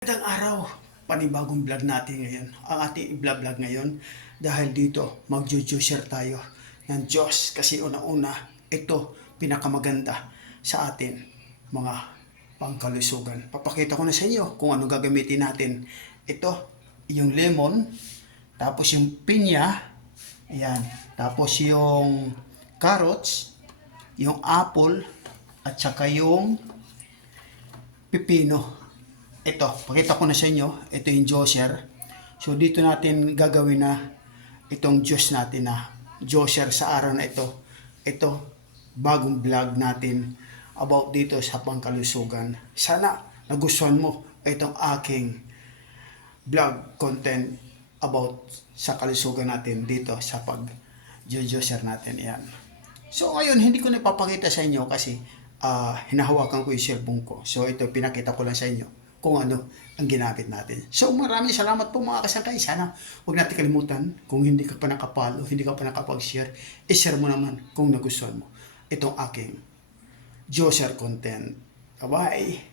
Magandang araw, panibagong vlog natin ngayon. Ang ating i-vlog ngayon dahil dito magjo-juicer tayo ng Diyos kasi una-una ito pinakamaganda sa atin mga pangkalusugan. Papakita ko na sa inyo kung ano gagamitin natin. Ito, yung lemon, tapos yung pinya, ayan, tapos yung carrots, yung apple, at saka yung pipino. Ito, pakita ko na sa inyo. Ito yung juicer. So, dito natin gagawin na itong juice natin na juicer sa araw na ito. Ito, bagong vlog natin about dito sa pangkalusugan. Sana nagustuhan mo itong aking vlog content about sa kalusugan natin dito sa pag-juicer natin. Yan. So, ngayon, hindi ko na ipapakita sa inyo kasi hinahawakan ko yung cellphone ko. So, ito, pinakita ko lang sa inyo kung ano ang ginamit natin. So maraming salamat po mga kasangkay. Sana huwag natin kalimutan kung hindi ka pa nakapalo, hindi ka pa nakapag-share, i-share mo naman kung nagustuhan mo itong aking juicer content. Bye-bye!